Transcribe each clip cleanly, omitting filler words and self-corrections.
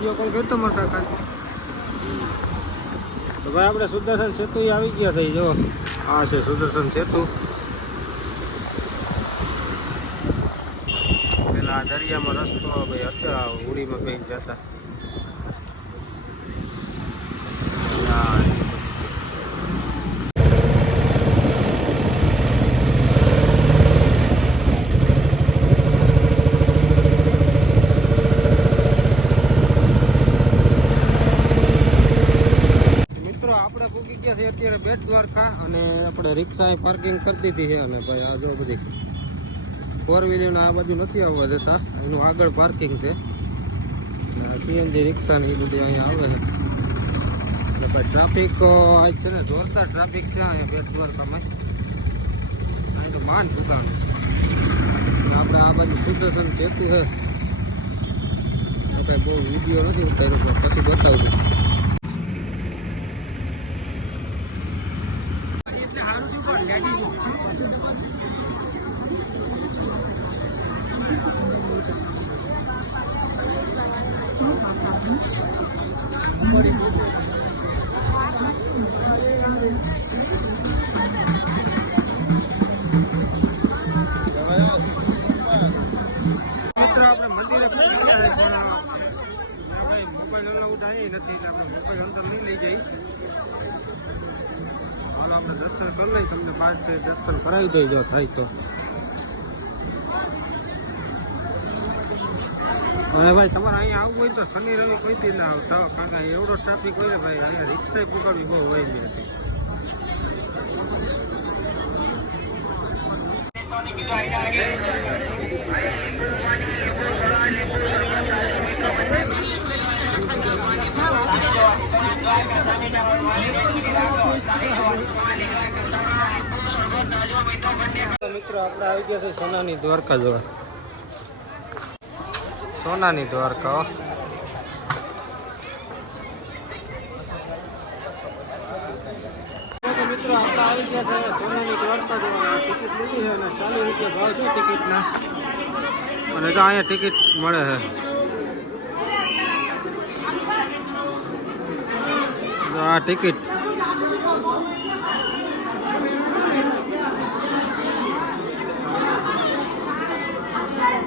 Video call કરતો મારા કાકા તો ભાઈ આપણે સુદર્શન સેતુ આવી ગયા થઈ જો આ છે સુદર્શન સેતુ પેલા દરિયામાં રસ્તો ભાઈ હતા હોડીમાં કઈ જતા અત્યારે બેટ દ્વારકા અને આપણે રિક્ષા પાર્કિંગ કરી દીધી છે અને ભાઈ આ જો બધી 4 વ્હીલર આ બાજુ નથી આવવા દેતા એનું આગળ પાર્કિંગ છે અને સીએનજી રિક્ષા ને એ બધી અહીંયા આવે છે એટલે ભાઈ ટ્રાફિક આજ છે ને જોરદાર ટ્રાફિક છે અહીંયા બેટ દ્વારકામાં અહીં તો માન દુકાન આપણે આ બાજુ સુદર્શન સેતુ છે આપણે બહુ વિડીયો નથી ઉતાર્યો પછી બતાવજો આપણે મંદિરે પહોંચી ગયા પણ ભાઈ મોબાઈલ અલાઉડ આવી નથી એટલે આપણે મોબાઈલ અંદર નહીં લઈ જઈ હાલો આપણે દર્શન કરી લઈએ તમને બહાર દર્શન કરાવી દઈ જો થાય તો અને ભાઈ તમારે અહીંયા આવવું હોય તો શનિ રવિ કોઈ દી ના આવતા કારણ કે એવડો ટ્રાફિક હોય ને ભાઈ અહીંયા રિક્ષા પકડવી બહુ હોય નહીં હતી મિત્રો આપણે આવી ગયા છે સોનાની દ્વારકા જોવા સોનાની દ્વારકા મિત્રો આપણે આવી ગયા છે સોનાની દ્વારકા જોવા ટિકિટ લીધી છે અને 40 રૂપિયા ભાવ છે ટિકિટના અને તો અહીંયા ટિકિટ મળે છે આ ટિકિટ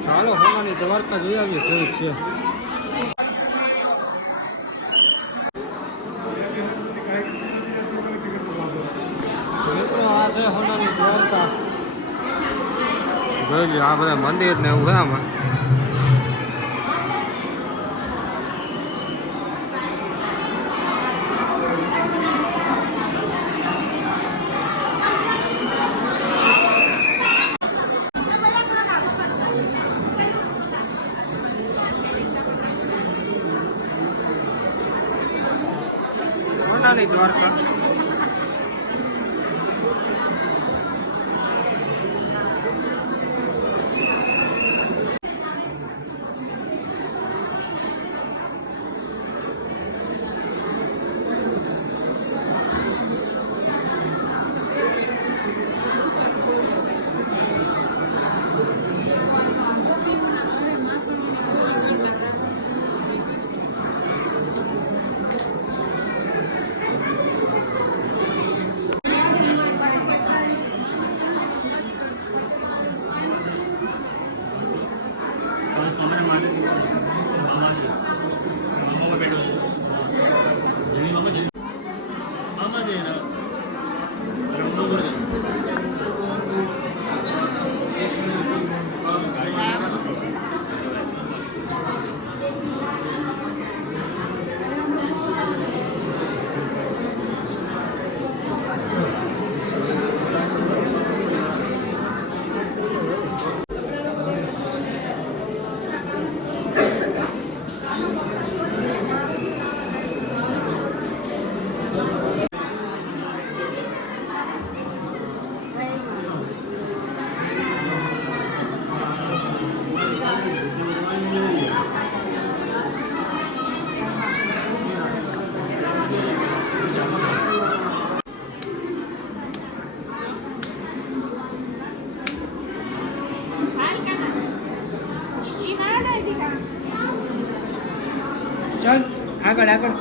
ચાલો સોનાની દ્વારકા જોઈ આવીએ કેવી છે મિત્રો આ છે સોનાની દ્વારકા જોઈ લો આ બધા મંદિર ને એવું છે આમાં સોનાની દ્વારકા ચાલ આગળ આગળ.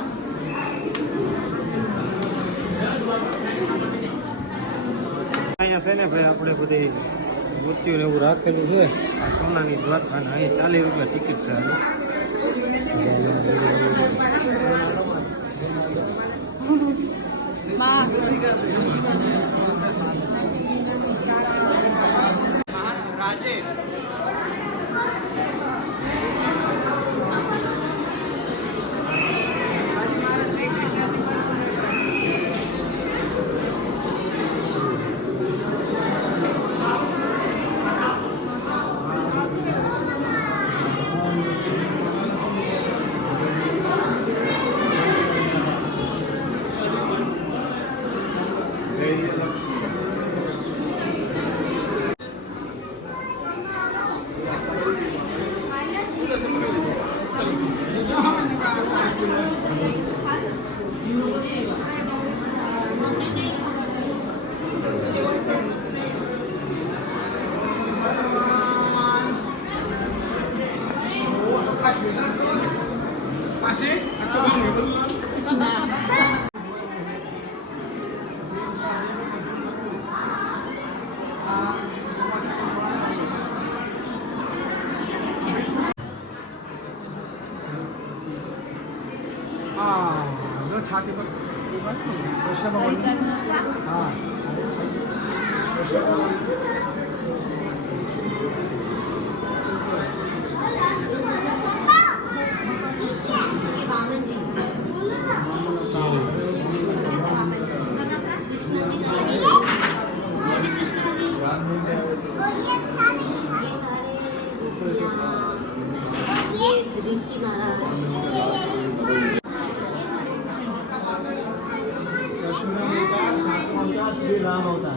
અહીંયા છે ને ભાઈ આપણે બધી મૂર્તિઓ ને એવું રાખેલું છે. આ સોનાની દ્વારકા અને અહીંયા 40 રૂપિયા ટિકિટ છે. છાતી પર હા ऋषि महाराज राम होता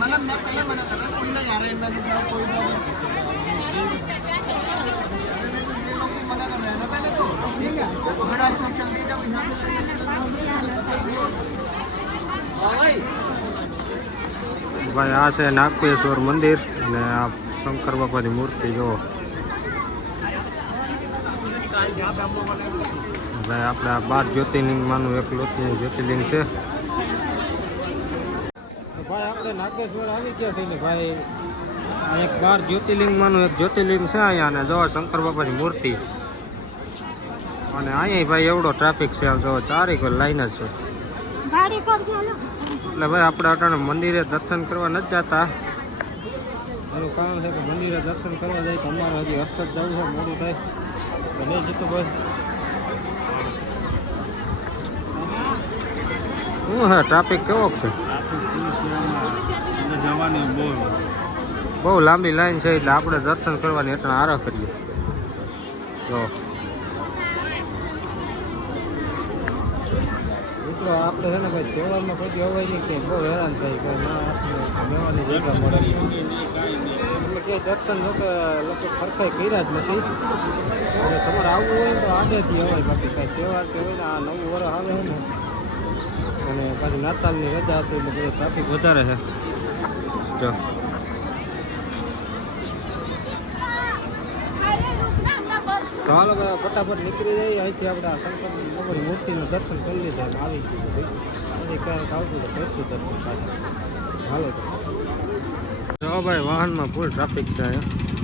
मतलब मैं पहले मना कर रहा कोई ना यार मैं कोई मना कर रहे हैं ना पहले तो ठीक है तो खड़ा सब चल दे जाओ यहाँ ભાઈ આ છે નાગેશ્વર મંદિર અને આ શંકર બાપાની મૂર્તિ જુઓ ભાઈ આપણે આ 12 જ્યોતિર્લિંગમાંનું એક જ્યોતિર્લિંગ છે. ભાઈ આપણે નાગેશ્વર આવી ગયા છે ને ભાઈ આ એક 12 જ્યોતિર્લિંગમાંનું એક જ્યોતિર્લિંગ છે અહીંયા અને જો શંકર બાપાની મૂર્તિ અને અહીંયા ભાઈ એવડો ટ્રાફિક છે જો 4 લાઈન જ છે એટલે ભાઈ આપણે અટાણે મંદિરે દર્શન કરવા નથી જતા એનું કારણ છે કે મંદિરે દર્શન કરવા જાય તો અમારે હજી હર્ષદ જવું છે મોડું થાય તો નહીં જીતું ભાઈ શું હે ટ્રાફિક કેવો છે બહુ લાંબી લાઈન છે એટલે આપણે દર્શન કરવાની એટલે આરા કરીએ જો મિત્રો આપણે છે ને ભાઈ તહેવારમાં કોઈ અવાય નહીં કે બહુ હેરાન થાય કે મેવાની જગ્યા મળે એટલે કે દર્શન લોકો ખરખાઈ કર્યા જ નથી અને તમારે આવવું હોય તો આડેથી અવાય બાકી કાંઈ તહેવાર કે હોય ને આ નવું વર્ષ આવે છે ને અને પાછી નાતાલની રજા હતી એટલે બધું ટ્રાફિક વધારે છે જો તો હાલો ફટાફટ નીકળી જઈએ અહીંથી આપણે આ શંકર ભગવાનની મૂર્તિનું દર્શન કરી લીધા આવી ગયું પછી ક્યારેક આવતું તો કરશું દર્શન પાછું હાલો તો જો ભાઈ વાહનમાં ફૂલ ટ્રાફિક છે અહીંયા